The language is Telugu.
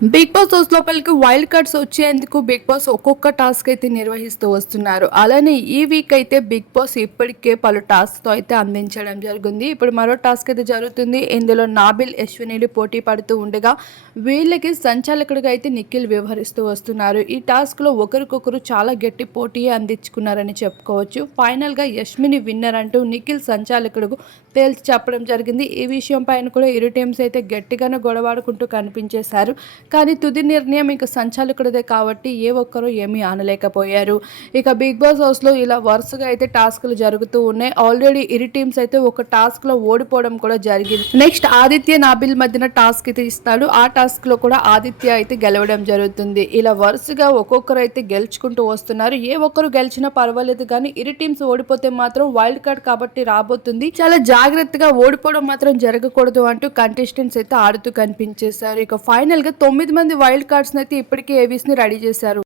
బిగ్ బాస్ హౌస్ లోపలికి వైల్డ్ కార్డ్స్ వచ్చేందుకు బిగ్ బాస్ ఒక్కొక్క టాస్క్ అయితే నిర్వహిస్తూ వస్తున్నారు. అలానే ఈ వీక్ అయితే బిగ్ బాస్ ఇప్పటికే పలు టాస్క్తో అయితే అందించడం జరిగింది. ఇప్పుడు మరో టాస్క్ అయితే జరుగుతుంది. ఇందులో నాబిల్ యశ్వినిలు పోటీ పడుతూ ఉండగా వీళ్ళకి సంచాలకుడిగా అయితే నిఖిల్ వ్యవహరిస్తూ వస్తున్నారు. ఈ టాస్క్లో ఒకరికొకరు చాలా గట్టి పోటీ అందించుకున్నారని చెప్పుకోవచ్చు. ఫైనల్గా యశ్విని యశ్మిని విన్నర్ అంటూ నిఖిల్ సంచాలకుడు తేల్చి చెప్పడం జరిగింది. ఈ విషయం పైన కూడా ఇరు టీమ్స్ అయితే గట్టిగానే గొడవాడుకుంటూ కనిపించేశారు. కానీ తుది నిర్ణయం ఇక సంచాలకుడిదే కాబట్టి ఏ ఒక్కరూ ఏమీ అనలేకపోయారు ఇక బిగ్ బాస్ హౌస్లో ఇలా వరుసగా అయితే టాస్క్లు జరుగుతూ ఉన్నాయి. ఆల్రెడీ ఇరు టీమ్స్ అయితే ఒక టాస్క్లో ఓడిపోవడం కూడా జరిగింది. నెక్స్ట్ ఆదిత్య నాబిల్ మధ్యన టాస్క్ అయితే ఇస్తాడు. ఆ టాస్క్లో కూడా ఆదిత్య అయితే గెలవడం జరుగుతుంది. ఇలా వరుసగా ఒక్కొక్కరు అయితే గెలుచుకుంటూ వస్తున్నారు. ఏ ఒక్కరు గెలిచినా పర్వాలేదు కానీ ఇరు టీమ్స్ ఓడిపోతే మాత్రం వైల్డ్ కార్డ్ కాబట్టి రాబోతుంది. చాలా జాగ్రత్తగా ఓడిపోవడం మాత్రం జరగకూడదు అంటూ కంటెస్టెంట్స్ అయితే ఆడుతూ కనిపించేశారు. ఇక ఫైనల్గా తొమ్మిది మంది వైల్డ్ కార్డ్స్ అయితే ఇప్పటికే ఏవీస్ని రెడీ చేశారు.